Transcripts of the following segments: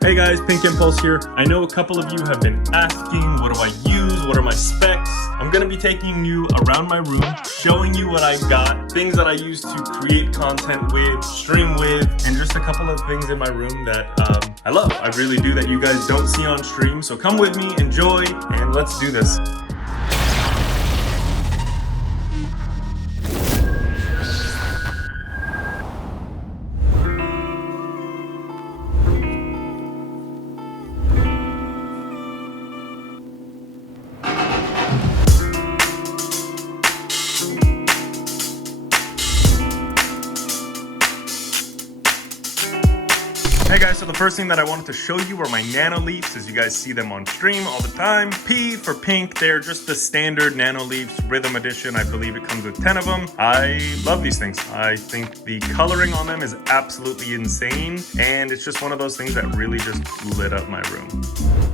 Hey guys, Pink Impulse here. I know a couple of you have been asking, what do I use? What are my specs? I'm gonna be taking you around my room, showing you what I got, things that I use to create content with, stream with, and just a couple of things in my room that I love. I really do that you guys don't see on stream. So come with me, enjoy, and let's do this. Hey guys, so the first thing that I wanted to show you are my Nanoleafs, as you guys see them on stream all the time. P for pink, they're just the standard Nanoleafs Rhythm Edition. I believe it comes with 10 of them. I love these things. I think the coloring on them is absolutely insane, and it's just one of those things that really just lit up my room.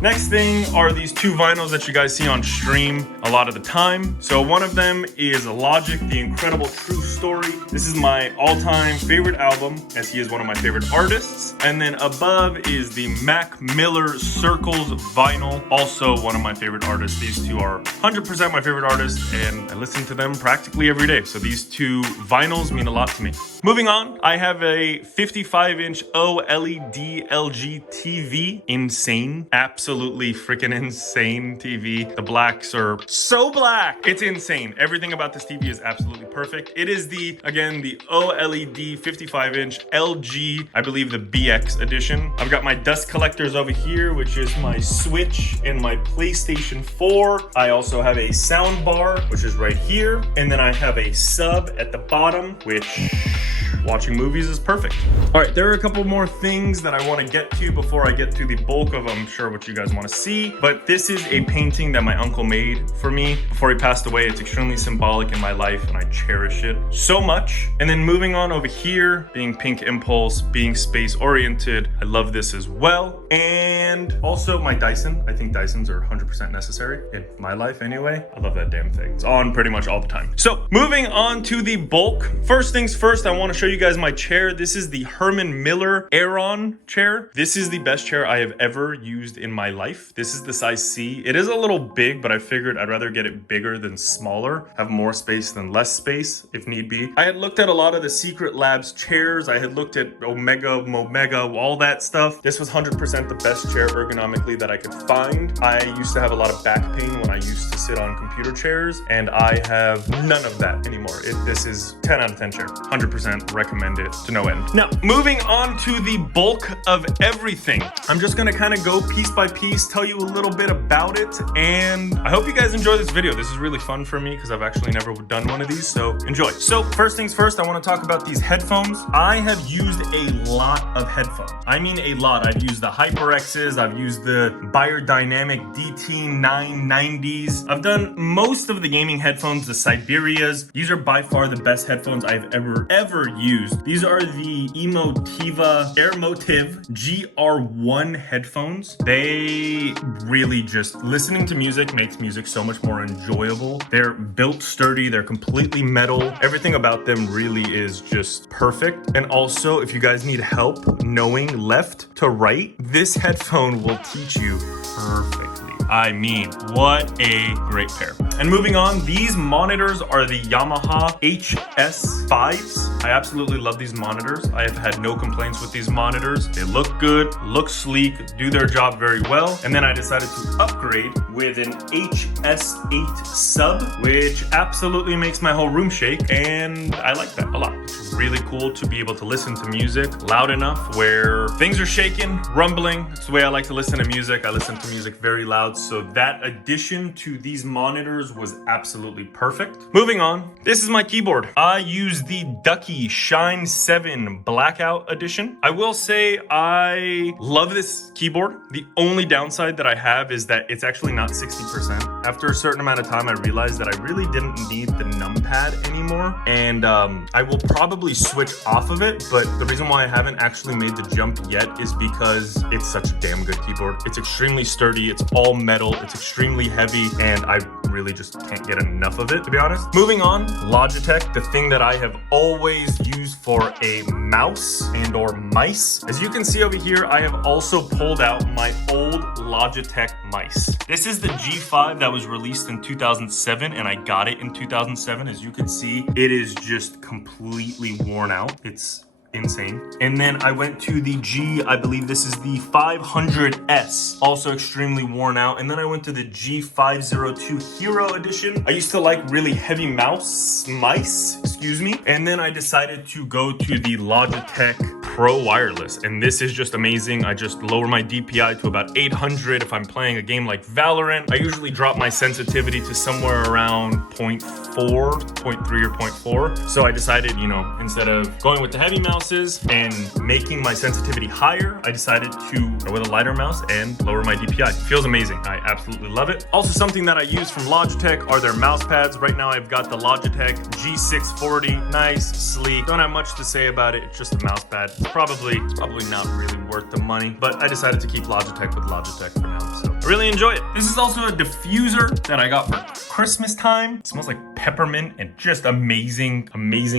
Next thing are these two vinyls that you guys see on stream a lot of the time. So one of them is Logic, The Incredible True Story. This is my all-time favorite album, as he is one of my favorite artists. And then above is the Mac Miller Circles vinyl, also one of my favorite artists. These two are 100% my favorite artists, and I listen to them practically every day. So these two vinyls mean a lot to me. Moving on, I have a 55-inch OLED LG TV. Insane. Absolutely freaking insane TV. The blacks are so black. It's insane. Everything about this TV is absolutely perfect. It is the OLED 55-inch LG, I believe the BX edition. I've got my dust collectors over here, which is my Switch and my PlayStation 4. I also have a sound bar, which is right here. And then I have a sub at the bottom, which watching movies is perfect. All right, there are a couple more things that I want to get to before I get to the bulk of, I'm sure, what you guys want to see. But this is a painting that my uncle made for me before he passed away. It's extremely symbolic in my life, and I cherish it so much. And then moving on over here, being Pink Impulse, being space oriented, I love this as well. And also my Dyson. I think Dysons are 100% necessary in my life anyway. I love that damn thing. It's on pretty much all the time. So moving on to the bulk. First things first, I want to show you guys my chair. This is the Herman Miller Aeron chair. This is the best chair I have ever used in my life. This is the size C. It is a little big, but I figured I'd rather get it bigger than smaller, have more space than less space if need be. I had looked at a lot of the Secret Labs chairs. I had looked at Omega, all that stuff. This was 100% the best chair ergonomically that I could find. I used to have a lot of back pain when I used to sit on computer chairs, and I have none of that anymore. This is 10 out of 10 chair. 100% recommend it to no end. Now, moving on to the bulk of everything. I'm just gonna kind of go piece by piece, tell you a little bit about it, and I hope you guys enjoy this video. This is really fun for me because I've actually never done one of these, so enjoy. So first things first, I want to talk about these headphones. I have used a lot of headphones. I mean a lot. I've used the HyperX's, I've used the Beyerdynamic DT990s. I've done most of the gaming headphones, the Siberias. These are by far the best headphones I've ever used. These are the Emotiva GR1 headphones. They really just, listening to music makes music so much more enjoyable. They're built sturdy, they're completely metal. Everything about them really is just perfect. And also, if you guys need help knowing left to right, this headphone will teach you perfectly. I mean, what a great pair. And moving on, these monitors are the Yamaha HS5s. I absolutely love these monitors. I have had no complaints with these monitors. They look good, look sleek, do their job very well. And then I decided to upgrade with an HS8 sub, which absolutely makes my whole room shake. And I like that a lot. It's really cool to be able to listen to music loud enough where things are shaking, rumbling. It's the way I like to listen to music. I listen to music very loud. So that addition to these monitors was absolutely perfect. Moving on, this is my keyboard. I use the Ducky Shine 7 Blackout edition. I will say I love this keyboard. The only downside that I have is that it's actually not 60%. After a certain amount of time, I realized that I really didn't need the numpad anymore. And I will probably switch off of it, but the reason why I haven't actually made the jump yet is because it's such a damn good keyboard. It's extremely sturdy, it's all metal, it's extremely heavy, and I really just can't get enough of it, to be honest. Moving on, Logitech, the thing that I have always used for a mouse and or mice. As you can see over here, I have also pulled out my old Logitech mice. This is the G5 that was released in 2007, and I got it in 2007. As you can see, it is just completely worn out. It's insane. And then I went to the I believe this is the 500S, also extremely worn out. And then I went to the G502 Hero Edition. I used to like really heavy mice, excuse me. And then I decided to go to the Logitech Pro Wireless, and this is just amazing. I just lower my DPI to about 800 if I'm playing a game like Valorant. I usually drop my sensitivity to somewhere around 0.4, 0.3 or 0.4. So I decided, you know, instead of going with the heavy mouses and making my sensitivity higher, I decided to go with a lighter mouse and lower my DPI. It feels amazing. I absolutely love it. Also, something that I use from Logitech are their mouse pads. Right now I've got the Logitech G640, nice, sleek. Don't have much to say about it. It's just a mouse pad. It's probably not really worth the money, but I decided to keep Logitech with Logitech for now, so I really enjoy it. This is also a diffuser that I got for Christmas time. It smells like peppermint and just amazing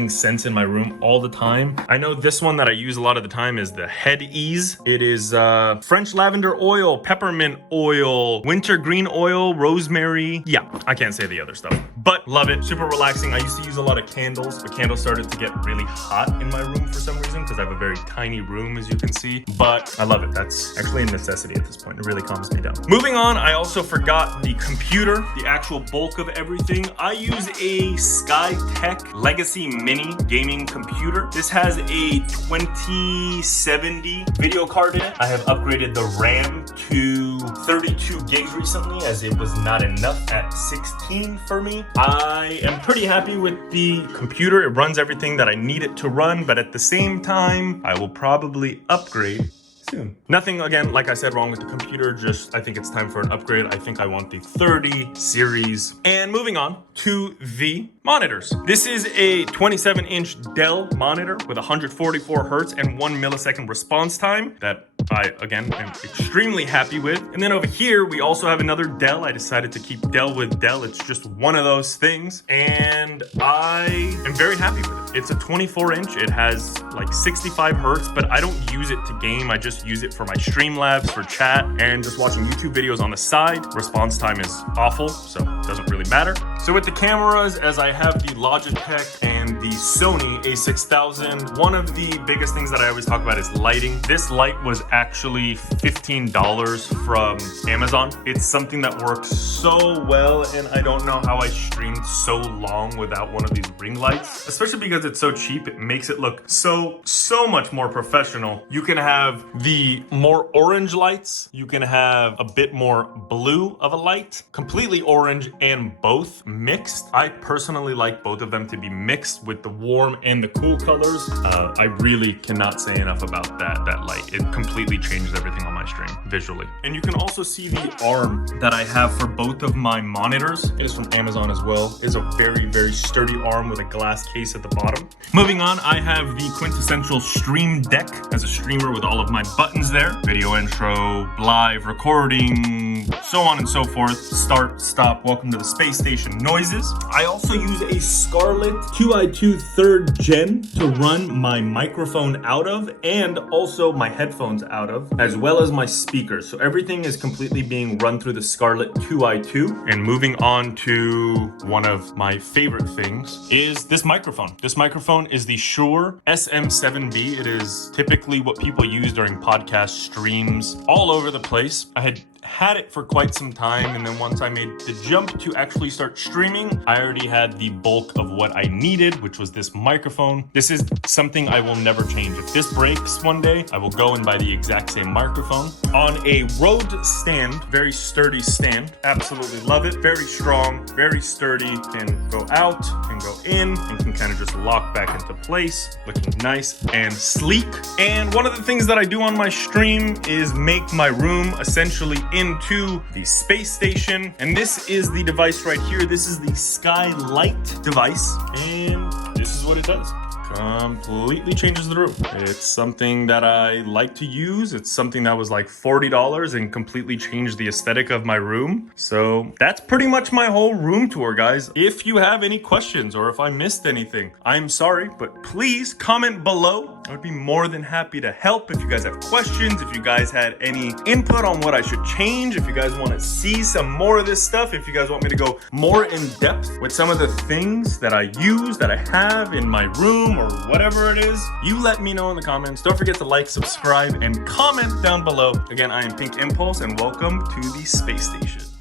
scents in my room all the time. I know this one that I use a lot of the time is the Head Ease. It is French lavender oil, peppermint oil, wintergreen oil, rosemary. Yeah, I can't say the other stuff, but love it. Super relaxing. I used to use a lot of candles, but candles started to get really hot in my room for some reason because I have a very tiny room, as you can see, but I love it. That's actually a necessity at this point. It really calms me down. Moving on, I also forgot the computer, the actual bulk of everything. I use a Skytech Legacy Mini gaming computer. This has a 2070 video card in it. I have upgraded the RAM to 32 gigs recently, as it was not enough at 16 for me. I am pretty happy with the computer. It runs everything that I need it to run, but at the same time, I will probably upgrade soon. Nothing, again, like I said, wrong with the computer, just I think it's time for an upgrade. I think I want the 30 series. And moving on to the monitors. This is a 27-inch Dell monitor with 144 hertz and 1 millisecond response time that I, again, am extremely happy with. And then over here, we also have another Dell. I decided to keep Dell with Dell. It's just one of those things, and I am very happy with it. It's a 24-inch. It has like 65 hertz, but I don't use it to game. I just use it for my Streamlabs, for chat, and just watching YouTube videos on the side. Response time is awful, so it doesn't really matter. So with the cameras, as I have the Logitech and the Sony a6000, one of the biggest things that I always talk about is lighting. This light was actually $15 from Amazon. It's something that works so well, and I don't know how I streamed so long without one of these ring lights, especially because it's so cheap. It makes it look so much more professional. You can have the more orange lights. You can have a bit more blue of a light, completely orange, and both mixed. I personally like both of them to be mixed with the warm and the cool colors. I really cannot say enough about that light. It completely changed everything on my stream visually. And you can also see the arm that I have for both of my monitors. It is from Amazon as well. It's a very sturdy arm with a glass case at the bottom. Moving on, I have the quintessential stream deck as a streamer with all of my buttons there. Video intro, live recording, so on and so forth. Start, stop, welcome to the space station noises. I also use a Scarlett 2i2 3rd gen to run my microphone out of, and also my headphones out of, as well as my speakers. So everything is completely being run through the Scarlett 2i2. And moving on to one of my favorite things is this microphone. This microphone is the Shure SM7B. It is typically what people use during podcast streams all over the place. I had it for quite some time, and then once I made the jump to actually start streaming, I already had the bulk of what I needed, which was this microphone. This is something I will never change. If this breaks one day, I will go and buy the exact same microphone. On a Rode stand, very sturdy stand, absolutely love it. Very strong, very sturdy, can go out, can go in, and can kind of just lock back into place, looking nice and sleek. And one of the things that I do on my stream is make my room essentially into the space station, and this is the device right here. This is the Skylight device, and this is what it does. completely changes the room. It's something that I like to use. It's something that was like $40 and completely changed the aesthetic of my room. So that's pretty much my whole room tour, guys. If you have any questions or if I missed anything, I'm sorry, but please comment below. I would be more than happy to help. If you guys have questions, if you guys had any input on what I should change, if you guys want to see some more of this stuff, if you guys want me to go more in depth with some of the things that I use, that I have in my room or whatever it is, you let me know in the comments. Don't forget to like, subscribe, and comment down below. Again, I am Pink Impulse, and welcome to the space station.